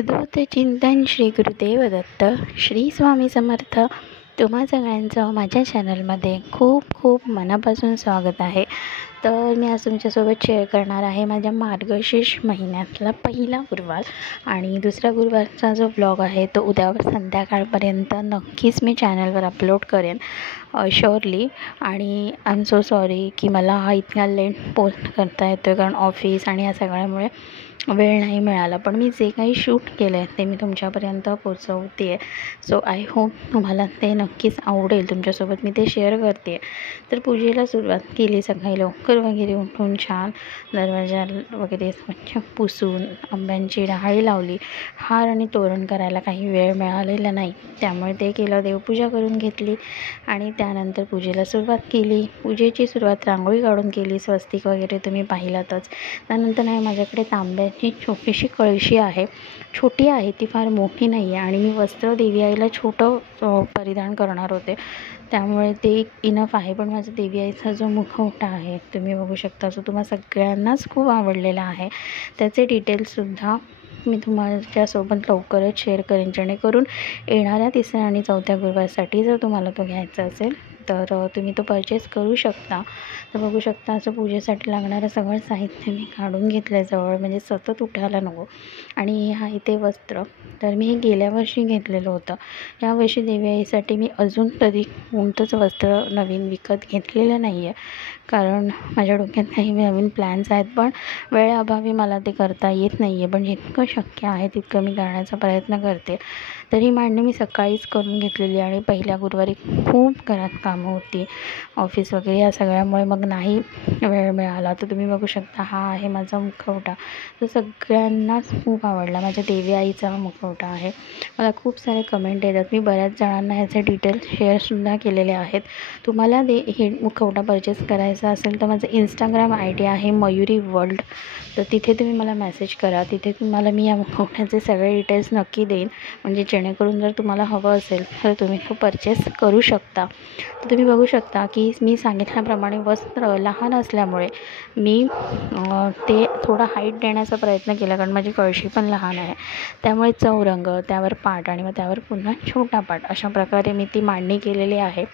अवधूत चिंतन श्री गुरुदेव दत्त श्री स्वामी समर्थ। तुम्हा सगळ्यांचं माझ्या चॅनलमध्ये खूप खूप मनापासून स्वागत आहे। तर मी आज तुमच्यासोबत शेअर करणार आहे माझ्या मार्गशीर्ष महिन्यातला पहिला गुरुवार आणि दुसरा गुरुवारचा जो व्लॉग आहे तो उद्या संध्याकाळपर्यंत नक्कीच मी चॅनलवर अपलोड करेन श्योरली। आणि आय एम सो सॉरी की मला हा इतका लेट पोस्ट करता येतो कारण ऑफिस आणि या सगळ्यामुळे वेळ नाही मिळाला, पण मी जे काही शूट केलं आहे ते मी तुमच्यापर्यंत पोचवते आहे। सो आय होप तुम्हाला ते नक्कीच आवडेल, तुमच्यासोबत मी ते शेअर करते। तर पूजेला सुरुवात केली, सकाळी लवकर वगैरे उठून छान दरवाजा वगैरे स्वच्छ पुसून आंब्यांची डहाळी लावली। हार आणि तोरण करायला काही वेळ मिळालेला नाही, त्यामुळे ते केलं, देवपूजा करून घेतली आणि त्यानंतर पूजेला सुरुवात केली। पूजेची सुरुवात रांगोळी काढून केली, स्वस्तिक वगैरे तुम्ही पाहिलातच। त्यानंतर नाही, माझ्याकडे तांब्याची छोटीशी कळशी आहे, छोटी आहे ती, फार मोठी नाही आहे आणि मी वस्त्र देवी आईला छोटं परिधान करणार होते, त्यामुळे ते इनफ आहे। पण माझा देवी आईचा जो मुखवटा आहे तुम्ही बघू शकता, जो तुम्हाला सगळ्यांनाच खूप आवडलेला आहे, त्याचे डिटेल्ससुद्धा मी तुमच्यासोबत लवकरच शेअर करेन, जेणेकरून येणाऱ्या तिसऱ्या आणि चौथ्या गुरुवारसाठी जर तुम्हाला तो घ्यायचा असेल तर तुम्ही तो परचेस करू शकता। तर बघू शकता असं पूजेसाठी लागणारं सगळं साहित्य मी काढून घेतलं आहे जवळ, म्हणजे सतत उठायला नको। आणि हा इथे वस्त्र, तर मी हे गेल्या वर्षी घेतलेलं होतं, यावर्षी देवी आईसाठी मी अजून तरी कोणतंच वस्त्र नवीन विकत घेतलेलं नाही आहे, कारण माझ्या डोक्यात काही नवीन प्लॅन्स आहेत, पण वेळेअभावी मला ते करता येत नाही आहे। पण जितकं शक्य आहे तितकं मी करण्याचा प्रयत्न करते। तर ही मांडणी मी सकाळीच करून घेतलेली आणि पहिल्या गुरुवारी खूप घरात कामं होती, ऑफिस वगैरे या सगळ्यामुळे मग नाही वेळ मिळाला। तर तुम्ही बघू शकता हा आहे माझा मुखवटा, तो सगळ्यांनाच खूप आवडला, माझ्या देवी आईचा मुखवटा आहे। मला खूप सारे कमेंट येतात, मी बऱ्याच जणांना ह्याचे डिटेल्स शेअरसुद्धा केलेले आहेत। तुम्हाला हे मुखवटा परचेस करायचा असेल तर माझं इंस्टाग्राम ID आहे मयुरी वर्ल्ड, तर तिथे तुम्ही मला मेसेज करा, तिथे तुम्हाला मी या मुखवट्याचे सगळे डिटेल्स नक्की देईन, म्हणजे जेणेकरून जर तुम्हाला हवं असेल तर तुम्ही तो परचेस करू शकता। तर तुम्ही बघू शकता की मी सांगितल्याप्रमाणे वस्त्र लहान असल्यामुळे मी ते थोडं हाईट देण्याचा प्रयत्न केला, कारण माझी कळशी पण लहान आहे, त्यामुळे चौरंग, त्यावर पाट आणि मग त्यावर पुन्हा छोटा पाट, अशा प्रकारे मी ती मांडणी केलेली आहे।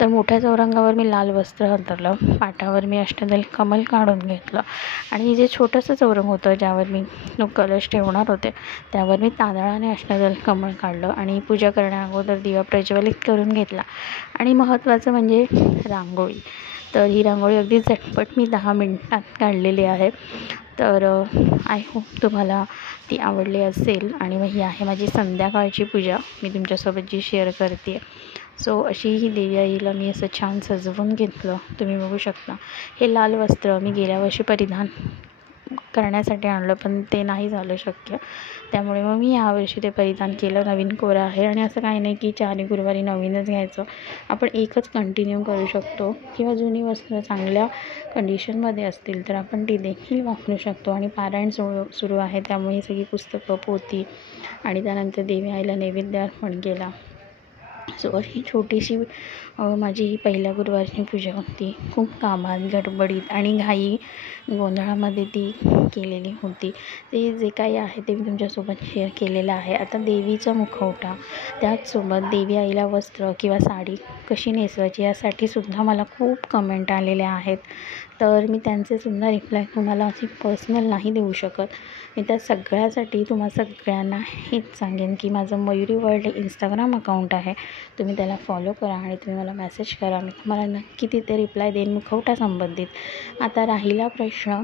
तर मोठ्या चौरंगावर मी लाल वस्त्र अंतरलं, पाटावर मी अष्टदल कमल काढून घेतलं आणि जे छोटंसं चौरंग होतं ज्यावर मी कलश ठेवणार होते त्यावर मी तांदळाने अष्टदल कमळ काढलं आणि पूजा करण्याअगोदर दिवा प्रज्वलित करून घेतला। आणि महत्त्वाचं म्हणजे रांगोळी, तर ही रांगोळी अगदी झटपट मी 10 मिनिटात काढलेली आहे। तर आय होप तुम्हाला ती आवडली असेल। आणि मग ही आहे माझी संध्याकाळची पूजा, मी तुमच्यासोबत जी शेअर करते। सो अशी ही देवी आईला मी असं छान सजवून घेतलं, तुम्ही बघू शकता। हे लाल वस्त्र मी गेल्या वर्षी परिधान करण्यासाठी आणलं, पण ते नाही झालं शक्य, त्यामुळे मग मी यावर्षी ते परिधान केलं। नवीन कोरं आहे आणि असं काही नाही की 4 गुरुवारी नवीनच घ्यायचं, आपण एकच कंटिन्यू करू शकतो, किंवा जुनी वस्त्र चांगल्या कंडिशनमध्ये असतील तर आपण ती देखील वापरू शकतो। आणि पारायण सुरू आहे, त्यामुळे ही सगळी पुस्तकं, पोथी आणि त्यानंतर देवी आईला नैवेद्य अर्पण केला। सो अशी छोटीशी माझी ही पहिल्या गुरुवारची पूजा होती, खूप कामात, गडबडीत आणि घाई गोंधळामध्ये ती केलेली होती। ते जे काही आहे ते मी तुमच्यासोबत शेअर केलेलं आहे। आता देवीचा मुखवटा, त्याचसोबत देवी आईला वस्त्र किंवा साडी कशी नेसवायची यासाठी सुद्धा मला खूप कमेंट आलेल्या आहेत, तर मी त्यांचेसुद्धा रिप्लाय तुम्हाला अशी पर्सनल नाही देऊ शकत। मी त्या सगळ्यासाठी तुम्हा सगळ्यांना हेच सांगेन की माझं मयुरी वर्ल्ड इंस्टाग्राम अकाउंट आहे, तुम्ही त्याला फॉलो करा आणि तुम्ही मला मेसेज करा, मी तुम्हाला नक्की तिथे रिप्लाय देईन मुखवटा संबंधित। आता राहिला प्रश्न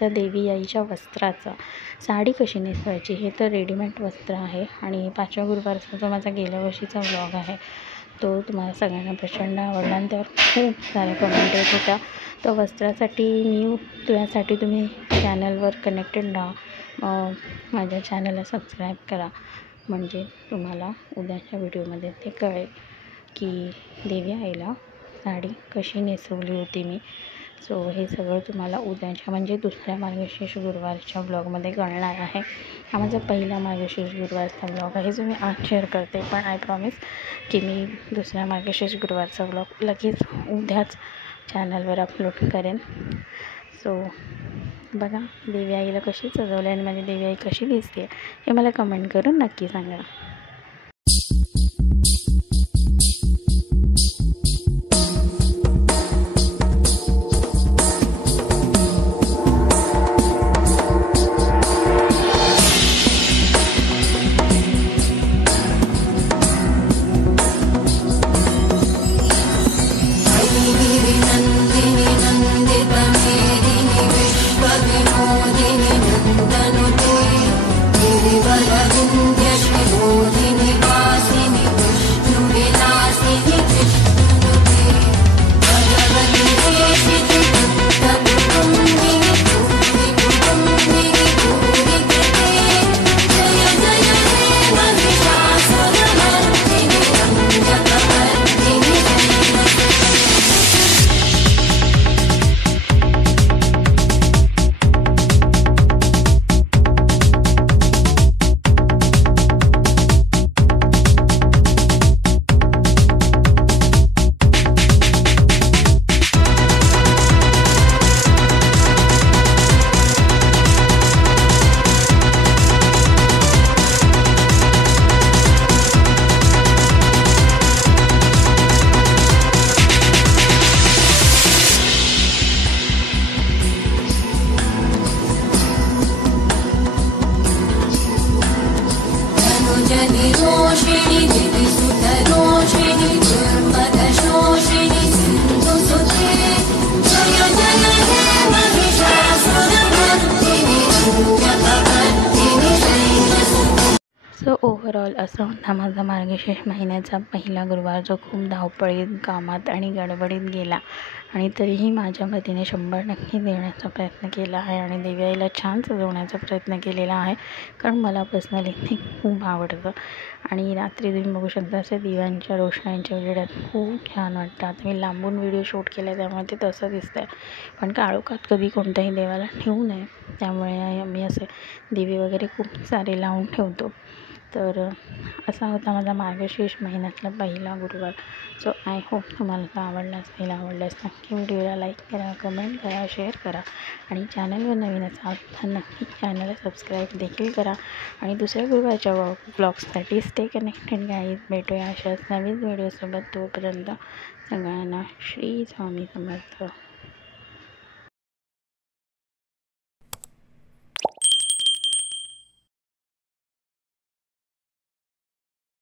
तर देवी आईच्या वस्त्राचा, साडी कशी नेसवायची, हे तर रेडीमेड वस्त्र आहे आणि 5व्या गुरुवारचा जो माझा गेल्या वर्षीचा व्लॉग आहे तो तुम्हाला सगळ्यांना प्रचंड आवडला आणि त्यावर खूप साऱ्या कमेंट येत होत्या। तर वस्त्रासाठी तुझ्यासाठी तुम्ही चॅनलवर कनेक्टेड राहा, माझ्या चॅनलला सबस्क्राईब करा, म्हणजे तुम्हाला उद्याच्या व्हिडिओमध्ये ते कळेल की देवी आईला साडी कशी नेसवली होती मी। सो हे सगळं तुम्हाला उद्याच्या म्हणजे दुसऱ्या मार्गशीर्ष गुरुवारच्या ब्लॉगमध्ये कळणार आहे। हा माझा पहिला मार्गशीर्ष गुरुवारचा ब्लॉग आहे जो मी आज शेअर करते, पण आय प्रॉमिस की मी दुसऱ्या मार्गशीर्ष गुरुवारचा ब्लॉग लगेच उद्याच चॅनलवर अपलोड करेन। सो बघा देवी आईला कशी सजवलं आणि माझी देवी आई कशी दिसते हे मला कमेंट करून नक्की सांगा. सो ओव्हरऑल असा होता माझा मार्गशीर्ष महिन्याचा पहिला गुरुवार, जो खूप धावपळीत, कामात आणि गडबडीत गेला. आणि तरीही माझ्या वतीने 100% देण्याचा प्रयत्न केला आहे आणि देवी आईला छान सजवण्याचा प्रयत्न केलेला आहे, कारण मला पर्सनली ते खूप आवडतं. आणि रात्री तुम्ही बघू शकता असे दिव्यांच्या रोषणाईंच्या वेळेत खूप छान वाटतं. आता मी लांबून व्हिडिओ शूट केला आहे त्यामुळे ते तसं दिसतं आहे, पण काळोखात कधी कोणत्याही देवाला ठेवू नये, त्यामुळे मी असे दिवे वगैरे खूप सारे लावून ठेवतो. तर असा होता माझा मार्गशीर्ष महिन्यातला पहिला गुरुवार. सो आय होप तुम्हाला तो आवडला असेल. आवडल्यास नक्की व्हिडिओला लाईक करा, कमेंट करा, शेअर करा आणि चॅनलवर नवीन असाल तर नक्की चॅनलला सबस्क्राईब देखील करा. आणि दुसऱ्या गुरुवारच्या व्लॉग्ससाठी स्टे कनेक्टेड गाईज. भेटूया अशाच नवीन व्हिडिओसोबत. तोपर्यंत सगळ्यांना श्री स्वामी समर्थ.